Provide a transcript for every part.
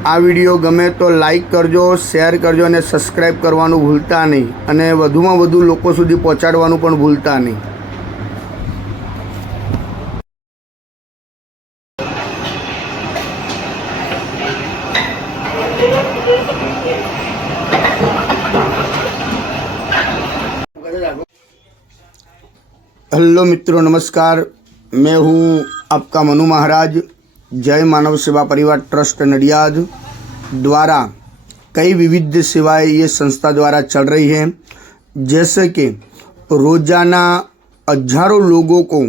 आ video गमे तो like करजो, शेर करजो और सब्सक्राइब करवानुं भूलता नहीं और वधुमां वधु लोको सुधी पहोंचाडवानुं पण भूलता नहीं। हेलो मित्रों, नमस्कार। मैं हूँ आपका मनु महाराज। जय मानव सेवा परिवार ट्रस्ट नडियाद द्वारा कई विविध सेवाएं ये संस्था द्वारा चल रही हैं, जैसे कि रोजाना हजारों लोगों को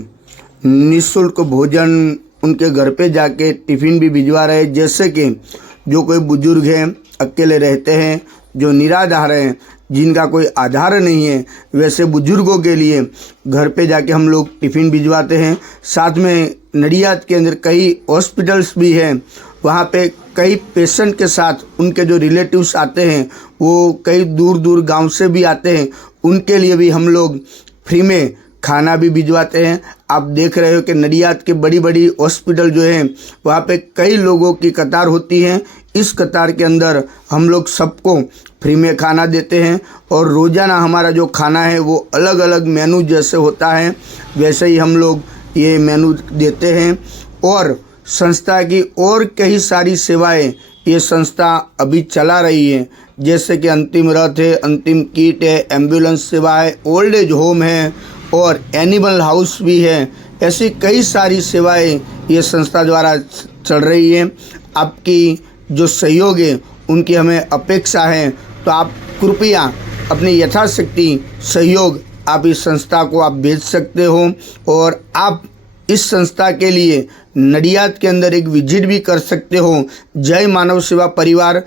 निःशुल्क भोजन उनके घर पे जाके टिफ़िन भी भिजवा रहे हैं। जैसे कि जो कोई बुजुर्ग हैं, अकेले रहते हैं, जो निराधार हैं, जिनका कोई आधार नहीं है, वैसे बुजुर्गों के लिए घर पे जाके हम लोग टिफ़िन भिजवाते हैं। साथ में नडियाद के अंदर कई हॉस्पिटल्स भी हैं, वहाँ पे कई पेशेंट के साथ उनके जो रिलेटिव्स आते हैं, वो कई दूर दूर गांव से भी आते हैं, उनके लिए भी हम लोग फ्री में खाना भी भिजवाते हैं। आप देख रहे हो कि नडियाद के बड़ी बड़ी हॉस्पिटल जो हैं, वहाँ पे कई लोगों की कतार होती है। इस कतार के अंदर हम लोग सबको फ्री में खाना देते हैं और रोज़ाना हमारा जो खाना है वो अलग अलग मेनू जैसे होता है वैसे ही हम लोग ये मेनू देते हैं। और संस्था की और कई सारी सेवाएं ये संस्था अभी चला रही है, जैसे कि अंतिम रथ है, अंतिम किट है, एम्बुलेंस सेवा है, ओल्ड एज होम है और एनिमल हाउस भी है। ऐसी कई सारी सेवाएं ये संस्था द्वारा चल रही है। आपकी जो सहयोग है उनकी हमें अपेक्षा है, तो आप कृपया अपनी यथाशक्ति सहयोग आप इस संस्था को आप भेज सकते हो और आप इस संस्था के लिए नडियाद के अंदर एक विजिट भी कर सकते हो। जय मानव सेवा परिवार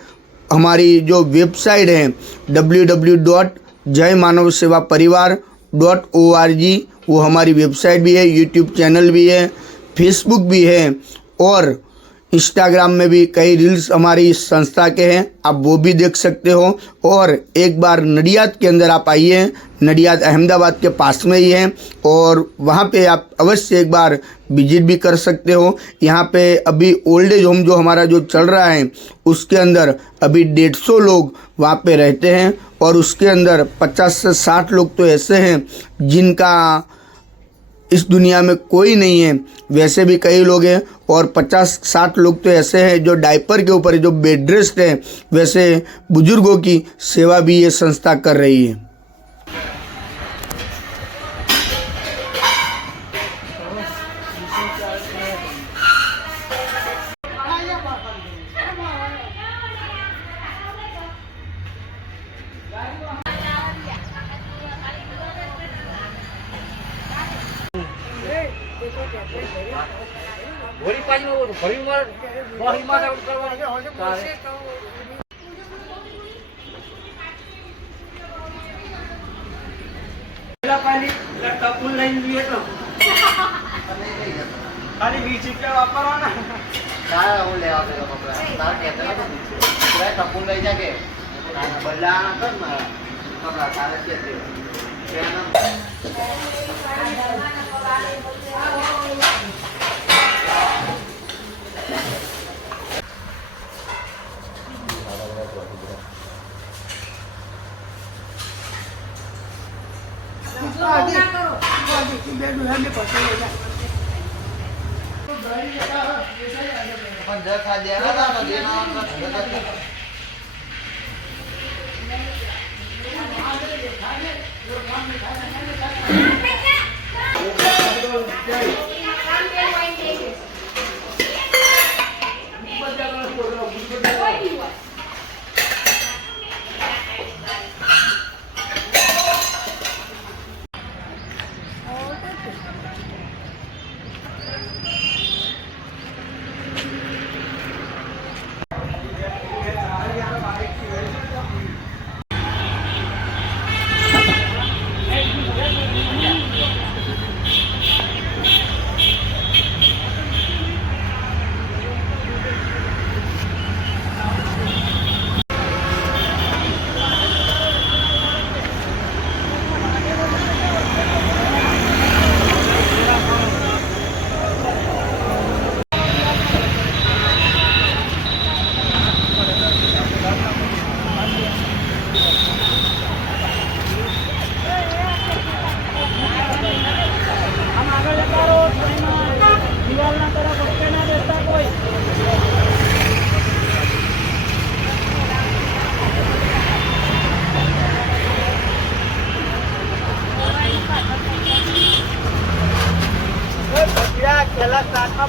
हमारी जो वेबसाइट है www.jaymanavsevaparivar.org, वो हमारी वेबसाइट भी है, यूट्यूब चैनल भी है, फेसबुक भी है और इंस्टाग्राम में भी कई रील्स हमारी इस संस्था के हैं, आप वो भी देख सकते हो। और एक बार नडियाद के अंदर आप आइए, नडियाद अहमदाबाद के पास में ही है और वहाँ पे आप अवश्य एक बार विजिट भी कर सकते हो। यहाँ पे अभी ओल्ड एज होम जो हमारा जो चल रहा है उसके अंदर अभी 150 लोग वहाँ पे रहते हैं और उसके अंदर 50 से 60 लोग तो ऐसे हैं जिनका इस दुनिया में कोई नहीं है, वैसे भी कई लोग हैं और 50-60 लोग तो ऐसे हैं जो डायपर के ऊपर जो बेड रेस्ट है, वैसे बुजुर्गों की सेवा भी ये संस्था कर रही है। ઘોડી પાછી ઘોડી માર બહી માથે કરવાનું પેલા પાલી ટપુલ લઈને જોઈએ તો ખાલી 20 રૂપિયા વાપરવાના તારે હું લેવા પેલો કપડા તારે કહેતો હતો ને ટપુલ લઈ જા કે બદલા કર મારા કપડા તારે કહેતો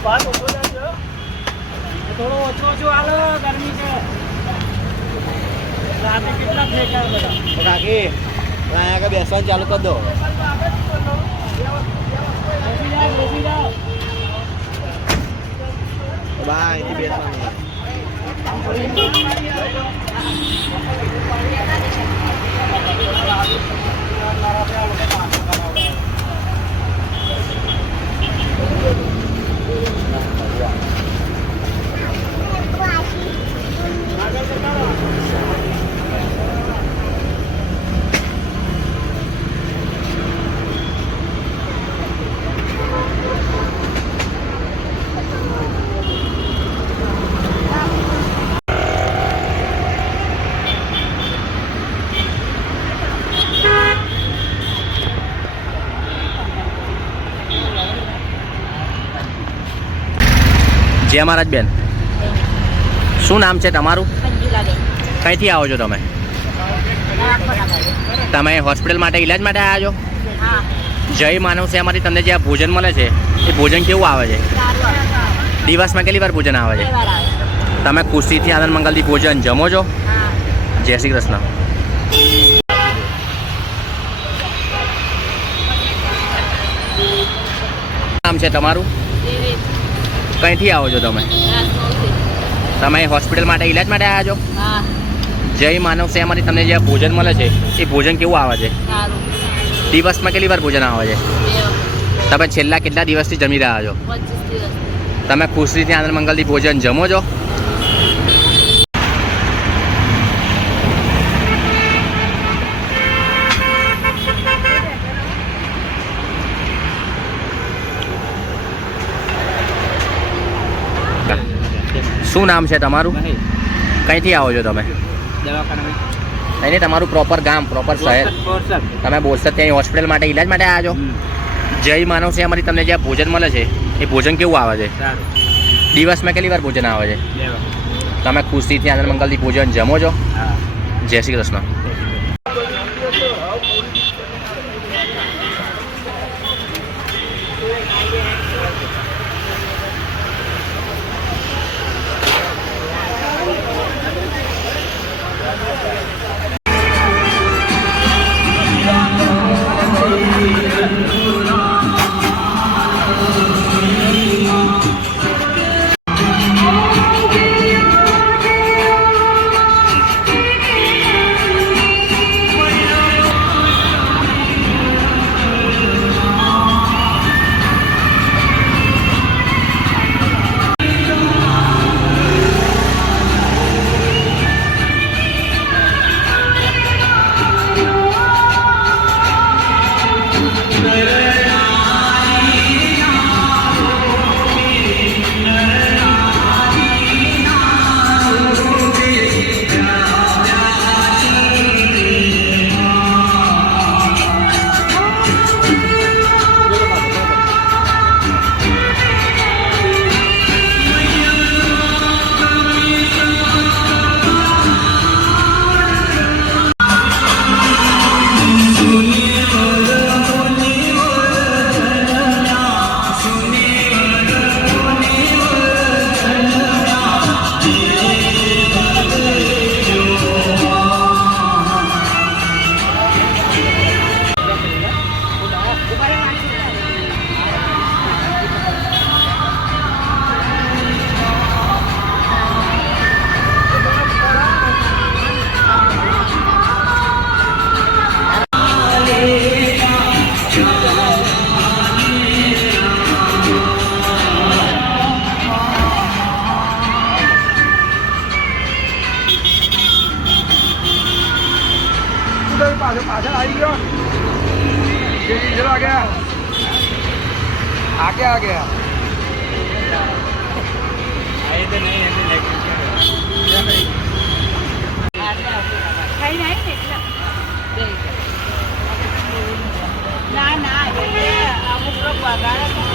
થોડો ઓછો ઓછો હાલો, ગરમી છે. રાતે કેટલા ફેંક્યા બધા. કાકી અહીંયા આગળ બેસવાનું ચાલુ કરી દો. બેસી જાઓ, બેસી જાઓ. બા અહીંથી બેસવાનું. જય મહારાજ બેન, શું નામ છે તમારું? કઈથી આવો છો તમે? તમે હોસ્પિટલ માટે ઈલાજ માટે આવ્યા છો? જય માનવ સેવામાંથી તમને જે આ ભોજન મળે છે એ ભોજન કેવું આવે છે? દિવસમાં કેટલી વાર ભોજન આવે છે? તમે ખુશીથી આનંદ મંગલથી ભોજન જમો છો? જય શ્રી કૃષ્ણ. નામ છે તમારું? કઈથી આવો છો તમે? તમે હોસ્પિટલ માટે ઈલાજ માટે આવ્યા છો? જય માનવ સેવામાંથી તમને જે ભોજન મળે છે એ ભોજન કેવું આવે છે? દિવસમાં કેટલી વાર ભોજન આવે છે? તમે છેલ્લા કેટલા દિવસથી જમી રહ્યા છો? તમે ખુશીથી આનંદ મંગલથી ભોજન જમો છો? શું નામ છે તમારું? કઈથી આવો છો તમે? નહીં તમારું પ્રોપર ગામ, પ્રોપર શહેર? તમે બોલશો ત્યાં હોસ્પિટલ માટે ઈલાજ માટે આવ્યા છો? જય માનવ સેવામાંથી તમને જે ભોજન મળે છે એ ભોજન કેવું આવે છે? દિવસમાં કેટલી વાર ભોજન આવે છે? તમે ખુશીથી આનંદ મંગલથી ભોજન જમો છો? જય શ્રી કૃષ્ણ. પાછળ આવી ગયો ચલો आगे आगे आगे आए तो नहीं ના ના અમુક લોકો